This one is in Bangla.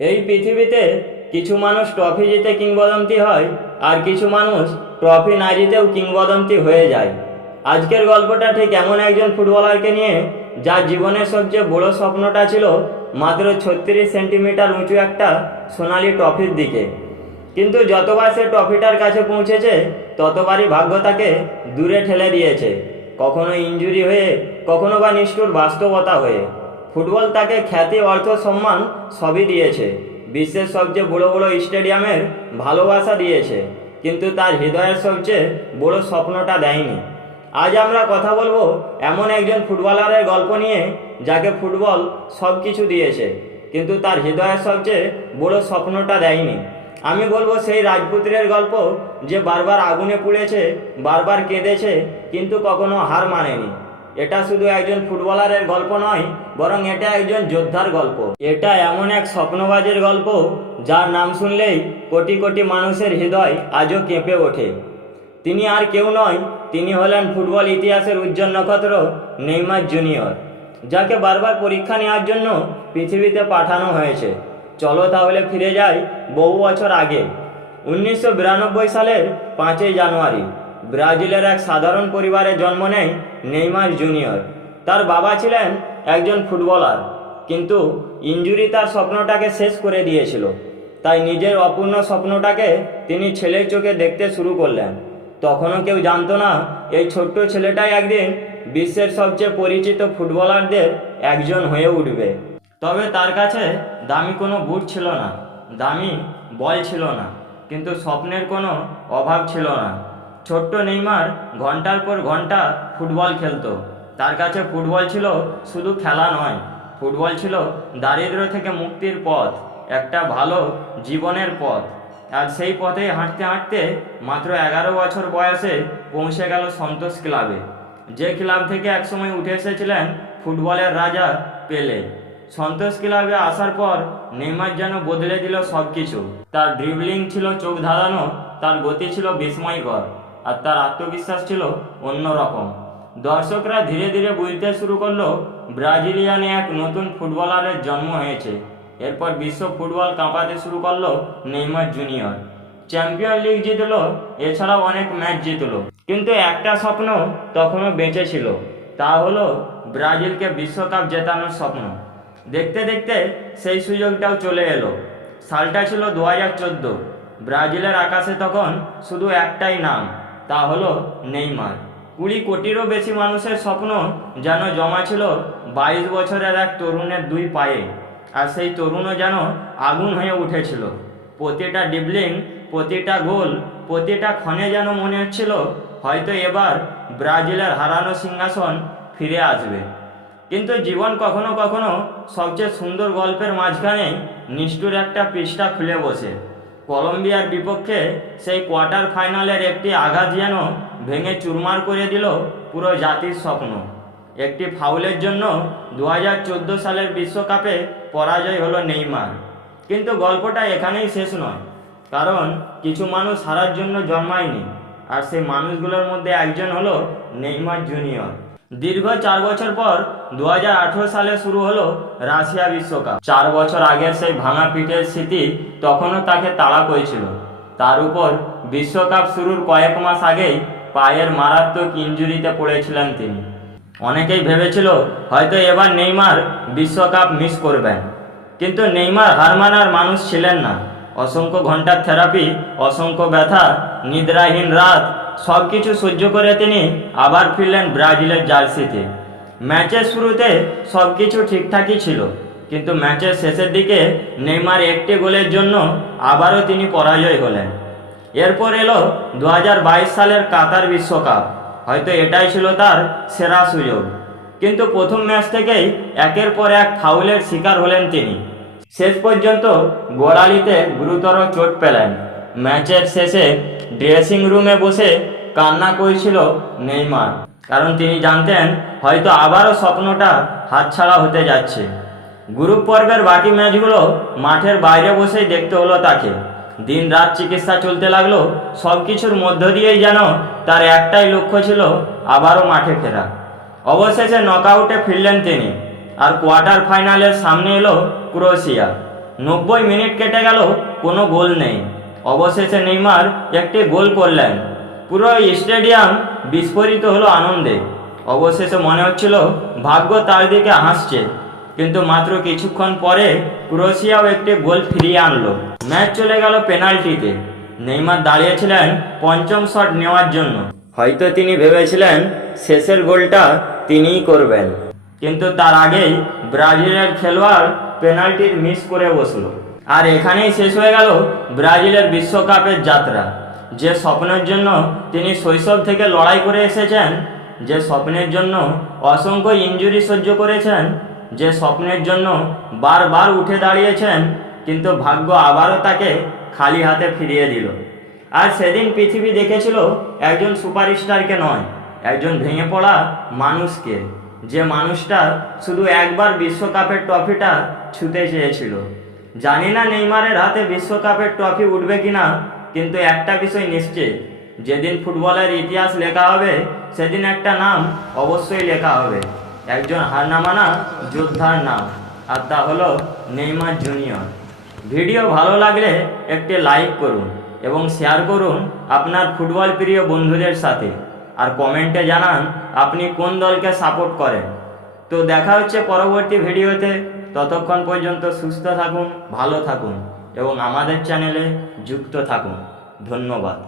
এই পৃথিবীতে কিছু মানুষ ট্রফি জিতে কিংবদন্তি হয়, আর কিছু মানুষ ট্রফি না জিতেও কিংবদন্তি হয়ে যায়। আজকের গল্পটা ঠিক এমন একজন ফুটবলারকে নিয়ে, যার জীবনের সবচেয়ে বড় স্বপ্নটা ছিল মাত্র 36 সেন্টিমিটার উঁচু একটা সোনালি ট্রফির দিকে। কিন্তু যতবার সে ট্রফিটার কাছে পৌঁছেছে, ততবারই ভাগ্য তাকে দূরে ঠেলে দিয়েছে, কখনো ইনজুরি হয়ে, কখনো বা নিষ্ঠুর বাস্তবতা হয়ে। ফুটবল তাকে খ্যাতি, অর্থ, সম্মান সবই দিয়েছে, বিশ্বের সবচেয়ে বড় বড় স্টেডিয়ামের ভালোবাসা দিয়েছে, কিন্তু তার হৃদয়ের সবচেয়ে বড় স্বপ্নটা দেয়নি। আজ আমরা কথা বলবো এমন একজন ফুটবলারের গল্প নিয়ে, যাকে ফুটবল সব কিছু দিয়েছে, কিন্তু তার হৃদয়ের সবচেয়ে বড় স্বপ্নটা দেয়নি। আমি বলবো সেই রাজপুত্রের গল্প, যে বারবার আগুনে পুড়েছে, বারবার কেঁদেছে, কিন্তু কখনো হার মানেনি। এটা শুধু একজন ফুটবলারের গল্প নয়, বরং এটা একজন যোদ্ধার গল্প। এটা এমন এক স্বপ্নবাজের গল্প, যার নাম শুনলেই কোটি কোটি মানুষের হৃদয় আজও কেঁপে ওঠে। তিনি আর কেউ নয়, তিনি হলেন ফুটবল ইতিহাসের উজ্জ্বল নক্ষত্র নেইমার জুনিয়র, যাকে বারবার পরীক্ষা নেওয়ার জন্য পৃথিবীতে পাঠানো হয়েছে। চলো তাহলে ফিরে যাই বহু বছর আগে। 1992 সালের 5ই জানুয়ারি ব্রাজিলের এক সাধারণ পরিবারে জন্ম নেয় নেইমার জুনিয়র। তার বাবা ছিলেন একজন ফুটবলার, কিন্তু ইনজুরি তার স্বপ্নটাকে শেষ করে দিয়েছিল। তাই নিজের অপূর্ণ স্বপ্নটাকে তিনি ছেলের চোখে দেখতে শুরু করলেন। তখনও কেউ জানতো না এই ছোট্ট ছেলেটাই একদিন বিশ্বের সবচেয়ে পরিচিত ফুটবলারদের একজন হয়ে উঠবে। তবে তার কাছে দামি কোনো বুট ছিল না, দামি বল ছিল না, কিন্তু স্বপ্নের কোনো অভাব ছিল না। ছোট্ট নেইমার ঘন্টার পর ঘন্টা ফুটবল খেলতো। তার কাছে ফুটবল ছিল শুধু খেলা নয়, ফুটবল ছিল দারিদ্র্য থেকে মুক্তির পথ, একটা ভালো জীবনের পথ। আর সেই পথে হাঁটতে হাঁটতে মাত্র 11 বছর বয়সে পৌঁছে গেল সন্তোষ ক্লাবে, যে ক্লাব থেকে একসময় উঠে এসেছিলেন ফুটবলের রাজা পেলে। সন্তোষ ক্লাবে আসার পর নেইমার যেন বদলে দিল সব কিছু। তার ড্রিবলিং ছিল চোখ ধাঁধানো, তার গতি ছিল বিস্ময়কর, আর তার আত্মবিশ্বাস ছিল অন্যরকম। দর্শকরা ধীরে ধীরে বুঝতে শুরু করলো ব্রাজিলিয়ানে এক নতুন ফুটবলারের জন্ম হয়েছে। এরপর বিশ্ব ফুটবল কাঁপাতে শুরু করলো নেইমার জুনিয়র। চ্যাম্পিয়ন লিগ জিতলো, এছাড়াও অনেক ম্যাচ জিতলো, কিন্তু একটা স্বপ্ন তখনও বেঁচে ছিল, তা হলো ব্রাজিলকে বিশ্বকাপ জেতানোর স্বপ্ন। দেখতে দেখতে সেই সুযোগটাও চলে এলো। সালটা ছিল 2014। ব্রাজিলের আকাশে তখন শুধু একটাই নাম, তা হলো নেইমার। 20 কোটিরও বেশি মানুষের স্বপ্ন যেন জমা ছিল 22 বছরের এক তরুণের দুই পায়ে, আর সেই তরুণও যেন আগুন হয়ে উঠেছিল। প্রতিটা ডিবলিং, প্রতিটা গোল, প্রতিটা ক্ষণে যেন মনে হচ্ছিল হয়তো এবার ব্রাজিলের হারানো সিংহাসন ফিরে আসবে। কিন্তু জীবন কখনো কখনো সবচেয়ে সুন্দর গল্পের মাঝখানে নিষ্ঠুর একটা পৃষ্ঠা খুলে বসে। কলম্বিয়ার বিপক্ষে সেই কোয়ার্টার ফাইনালের একটি আঘাত যেন ভেঙে চুরমার করে দিল পুরো জাতির স্বপ্ন। একটি ফাউলের জন্য 2014 সালের বিশ্বকাপে পরাজয় হলো নেইমার। কিন্তু গল্পটা এখানেই শেষ নয়, কারণ কিছু মানুষ হারার জন্য জন্মায়নি, আর সেই মানুষগুলোর মধ্যে একজন হলো নেইমার জুনিয়র। দীর্ঘ 4 বছর পর 2018 সালে শুরু হলো রাশিয়া বিশ্বকাপ। 4 বছর আগের সেই ভাঙা পিঠের স্মৃতি তখনও তাকে তাড়া করেছিল। তার উপর বিশ্বকাপ শুরুর কয়েক মাস আগেই পায়ের মারাত্মক ইনজুরিতে পড়েছিলেন তিনি। অনেকেই ভেবেছিল হয়তো এবার নেইমার বিশ্বকাপ মিস করবেন, কিন্তু নেইমার হার মানার মানুষ ছিলেন না। অসংখ্য ঘন্টার থেরাপি, অসংখ্য ব্যথা, নিদ্রাহীন রাত, সব কিছু সহ্য করে তিনি আবার ফিরলেন ব্রাজিলের জার্সিতে। ম্যাচের শুরুতে সব কিছু ঠিকঠাকই ছিল, কিন্তু ম্যাচের শেষের দিকে নেইমার একটি গোলের জন্য আবারও তিনি পরাজয় হলেন। এরপর এলো 2022 সালের কাতার বিশ্বকাপ। হয়তো এটাই ছিল তার সেরা সুযোগ, কিন্তু প্রথম ম্যাচ থেকেই একের পর এক ফাউলের শিকার হলেন তিনি। শেষ পর্যন্ত গোড়ালিতে গুরুতর চোট পেলেন। ম্যাচের শেষে ড্রেসিং রুমে বসে কান্না করছিল নেইমার, কারণ তিনি জানতেন হয়তো আবারও স্বপ্নটা হাতছাড়া হতে যাচ্ছে। গ্রুপ পর্বের বাকি ম্যাচগুলো মাঠের বাইরে বসেই দেখতে হলো তাকে। দিন রাত চিকিৎসা চলতে লাগলো, সব কিছুর মধ্য দিয়েই যেন তার একটাই লক্ষ্য ছিল আবারও মাঠে ফেরা। অবশেষে নকআউটে ফিরলেন তিনি, আর কোয়ার্টার ফাইনালের সামনে এলো ক্রোয়েশিয়া। 90 মিনিট কেটে গেল, কোনো গোল নেই। অবশেষে নেইমার একটি গোল করলেন। পুরো স্টেডিয়াম বিস্ফোরিত হলো আনন্দে। অবশেষে মনে হচ্ছিল ভাগ্য তার দিকে হাসছে। কিন্তু মাত্র কিছুক্ষণ পরে ক্রোয়েশিয়াও একটি গোল ফিরিয়ে আনলো। ম্যাচ চলে গেল পেনাল্টিতে। নেইমার দাঁড়িয়েছিলেন পঞ্চম শট নেওয়ার জন্য। হয়তো তিনি ভেবেছিলেন শেষের গোলটা তিনিই করবেন, কিন্তু তার আগেই ব্রাজিলের খেলোয়াড় পেনাল্টি মিস করে বসলো। আর এখানেই শেষ হয়ে গেল ব্রাজিলের বিশ্বকাপের যাত্রা। যে স্বপ্নের জন্য তিনি শৈশব থেকে লড়াই করে এসেছেন, যে স্বপ্নের জন্য অসংখ্য ইনজুরি সহ্য করেছেন, যে স্বপ্নের জন্য বারবার উঠে দাঁড়িয়েছেন, কিন্তু ভাগ্য আবারও তাকে খালি হাতে ফিরিয়ে দিল। আর সেদিন পৃথিবী দেখেছিল একজন সুপারস্টারকে নয়, একজন ভেঙে পড়া মানুষকে। যে মানুষটা শুধু একবার বিশ্বকাপের ট্রফিটা ছুঁতে চেয়েছিল। জানি না নেইমারের হাতে বিশ্বকাপের ট্রফি উঠবে কিনা, কিন্তু একটা বিষয় নিশ্চিত, যেদিন ফুটবলের ইতিহাস লেখা হবে সেদিন একটা নাম অবশ্যই লেখা হবে, একজন হার না মানা যোদ্ধার নাম, আর তা হলো নেইমার জুনিয়র। ভিডিও ভালো লাগলে একটি লাইক করুন এবং শেয়ার করুন আপনার ফুটবল প্রিয় বন্ধুদের সাথে। আর কমেন্টে জানান আপনি কোন দলকে সাপোর্ট করেন। তো দেখা হচ্ছে পরবর্তী ভিডিওতে। ততক্ষণ পর্যন্ত সুস্থ থাকুন, ভালো থাকুন এবং আমাদের চ্যানেলে যুক্ত থাকুন। ধন্যবাদ।